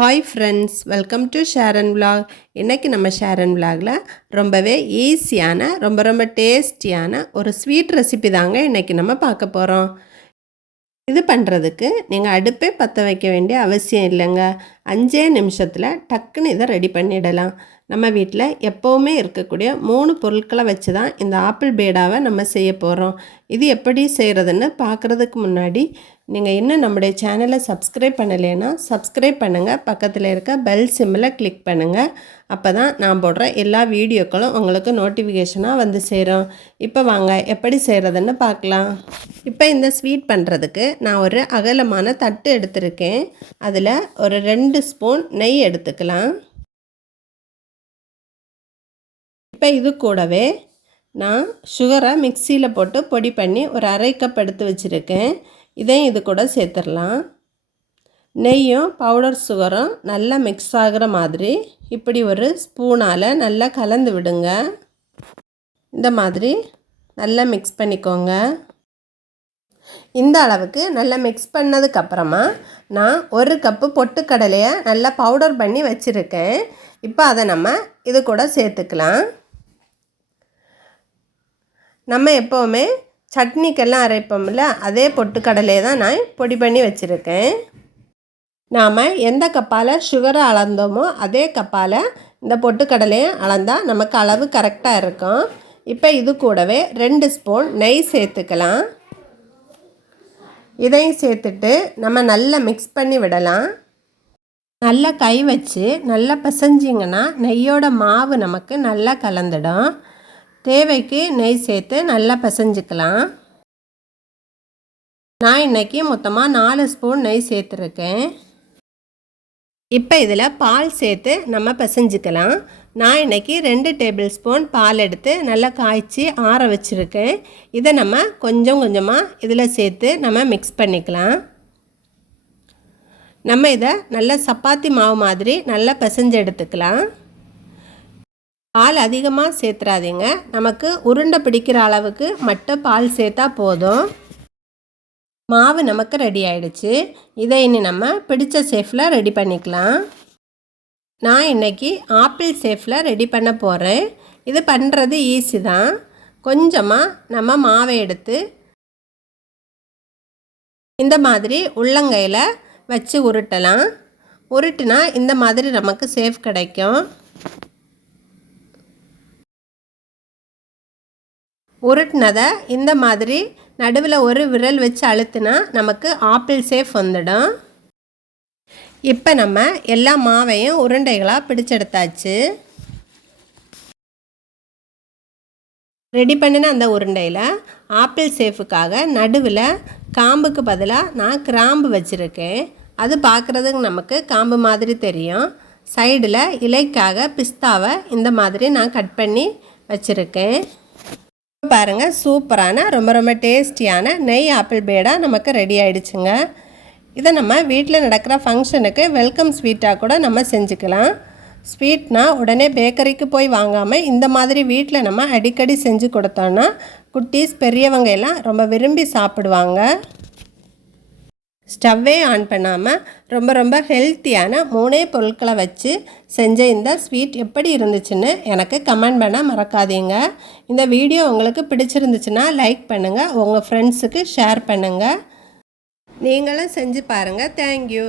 Hi friends, welcome to share and vlog. இன்றைக்கி நம்ம share and விலாகில் ரொம்பவே ஈஸியான ரொம்ப டேஸ்டியான ஒரு ஸ்வீட் ரெசிபி தாங்க இன்றைக்கி நம்ம பார்க்க போகிறோம். இது பண்ணுறதுக்கு நீங்கள் அடுப்பே பற்ற வைக்க வேண்டிய அவசியம் இல்லைங்க. 5 நிமிஷத்தில் டக்குன்னு இதை ரெடி பண்ணிடலாம். நம்ம வீட்டில் எப்போவுமே இருக்கக்கூடிய 3 பொருட்களை வச்சு தான் இந்த ஆப்பிள் பேடாவை நம்ம செய்ய போகிறோம். இது எப்படி செய்கிறதுன்னு பார்க்குறதுக்கு முன்னாடி நீங்கள் இன்னும் நம்முடைய சேனலை சப்ஸ்கிரைப் பண்ணலைன்னா சப்ஸ்கிரைப் பண்ணுங்கள். பக்கத்தில் இருக்க பெல் சிம்மில் கிளிக் பண்ணுங்கள். அப்போ தான் நான் போடுற எல்லா வீடியோக்களும் உங்களுக்கு நோட்டிஃபிகேஷனாக வந்து சேரும். இப்போ வாங்க எப்படி செய்கிறதுன்னு பார்க்கலாம். இப்போ இந்த ஸ்வீட் பண்ணுறதுக்கு நான் ஒரு அகலமான தட்டு எடுத்திருக்கேன். அதில் ஒரு 2 ஸ்பூன் நெய் எடுத்துக்கலாம். இப்போ இது கூடவே நான் சுகரை மிக்சியில் போட்டு பொடி பண்ணி ஒரு 1/2 கப் எடுத்து வச்சுருக்கேன். இதையும் இது கூட சேர்த்துடலாம். நெய்யும் பவுடர் சுகரும் நல்லா மிக்ஸ் ஆகிற மாதிரி இப்படி ஒரு ஸ்பூனால் நல்லா கலந்து விடுங்க. இந்த மாதிரி நல்லா மிக்ஸ் பண்ணிக்கோங்க. இந்த அளவுக்கு நல்லா மிக்ஸ் பண்ணதுக்கப்புறமா நான் 1 கப்பு பொட்டுக்கடலையை நல்லா பவுடர் பண்ணி வச்சுருக்கேன். இப்போ அதை நம்ம இது கூட சேர்த்துக்கலாம். நம்ம எப்போவுமே சட்னிக்கெல்லாம் அரைப்போம்ல, அதே பொட்டுக்கடலையை தான் நான் பொடி பண்ணி வச்சுருக்கேன். நாம் எந்த கப்பால் சுகரை அளந்தோமோ அதே கப்பால் இந்த பொட்டுக்கடலையை அளந்தால் நமக்கு அளவு கரெக்டாக இருக்கும். இப்போ இது கூடவே 2 ஸ்பூன் நெய் சேர்த்துக்கலாம். இதையும் சேர்த்துட்டு நம்ம நல்லா மிக்ஸ் பண்ணி விடலாம். நல்லா கை வச்சு நல்லா பிசைஞ்சிங்கன்னா நெய்யோட மாவு நமக்கு நல்லா கலந்துடும். தேவைக்கு நெய் சேர்த்து நல்லா பிசைஞ்சிக்கலாம். நான் இன்றைக்கி மொத்தமாக 4 ஸ்பூன் நெய் சேர்த்துருக்கேன். இப்போ இதில் பால் சேர்த்து நம்ம பிசைஞ்சிக்கலாம். நான் இன்றைக்கி 2 டேபிள் ஸ்பூன் பால் எடுத்து நல்லா காய்ச்சி ஆற வச்சுருக்கேன். இதை நம்ம கொஞ்சம் கொஞ்சமாக இதில் சேர்த்து நம்ம மிக்ஸ் பண்ணிக்கலாம். நம்ம இதை நல்லா சப்பாத்தி மாவு மாதிரி நல்லா பிசைஞ்சு எடுத்துக்கலாம். பால் அதிகமாக சேர்த்துறாதீங்க. நமக்கு உருண்டை பிடிக்கிற அளவுக்கு மட்டும் பால் சேர்த்தா போதும். மாவு நமக்கு ரெடி ஆகிடுச்சு. இதை இனி நம்ம பிடிச்ச ஷேஃபில் ரெடி பண்ணிக்கலாம். நான் இன்றைக்கி ஆப்பிள் ஷேஃபில் ரெடி பண்ண போகிறேன். இது பண்ணுறது ஈஸி தான். கொஞ்சமாக நம்ம மாவை எடுத்து இந்த மாதிரி உள்ளங்கையில் வச்சு உருட்டலாம். உருட்டினா இந்த மாதிரி நமக்கு ஷேஃப் கிடைக்கும். உருட்டினதை இந்த மாதிரி நடுவில் ஒரு விரல் வச்சு அழுத்தினா நமக்கு ஆப்பிள் ஷேஃப் வந்துடும். இப்போ நம்ம எல்லா மாவையும் உருண்டைகளாக பிடிச்செடுத்தாச்சு. ரெடி பண்ணின அந்த உருண்டையில் ஆப்பிள் ஷேஃபுக்காக நடுவில் காம்புக்கு பதிலாக நான் கிராம்பு வச்சுருக்கேன். அது பார்க்குறதுக்கு நமக்கு காம்பு மாதிரி தெரியும். சைடில் இலைக்காக பிஸ்தாவை இந்த மாதிரி நான் கட் பண்ணி வச்சுருக்கேன். பாருங்கள், சூப்பரான ரொம்ப டேஸ்டியான நெய் ஆப்பிள் பேடா நமக்கு ரெடி ஆகிடுச்சுங்க. இதை நம்ம வீட்டில் நடக்கிற ஃபங்க்ஷனுக்கு வெல்கம் ஸ்வீட்டாக கூட நம்ம செஞ்சுக்கலாம். ஸ்வீட்னா உடனே பேக்கரிக்கு போய் வாங்காமல் இந்த மாதிரி வீட்டில் நம்ம அடிக்கடி செஞ்சு கொடுத்தோன்னா குட்டீஸ் பெரியவங்க எல்லாம் ரொம்ப விரும்பி சாப்பிடுவாங்க. ஸ்டவ்வே ஆன் பண்ணாமல் ரொம்ப ஹெல்த்தியான 3 பொருட்களை வச்சு செஞ்ச இந்த ஸ்வீட் எப்படி இருந்துச்சுன்னு எனக்கு கமெண்ட் பண்ண மறக்காதீங்க. இந்த வீடியோ உங்களுக்கு பிடிச்சிருந்துச்சுன்னா லைக் பண்ணுங்கள், உங்கள் ஃப்ரெண்ட்ஸுக்கு ஷேர் பண்ணுங்கள். நீங்களும் செஞ்சு பாருங்கள். தேங்க்யூ.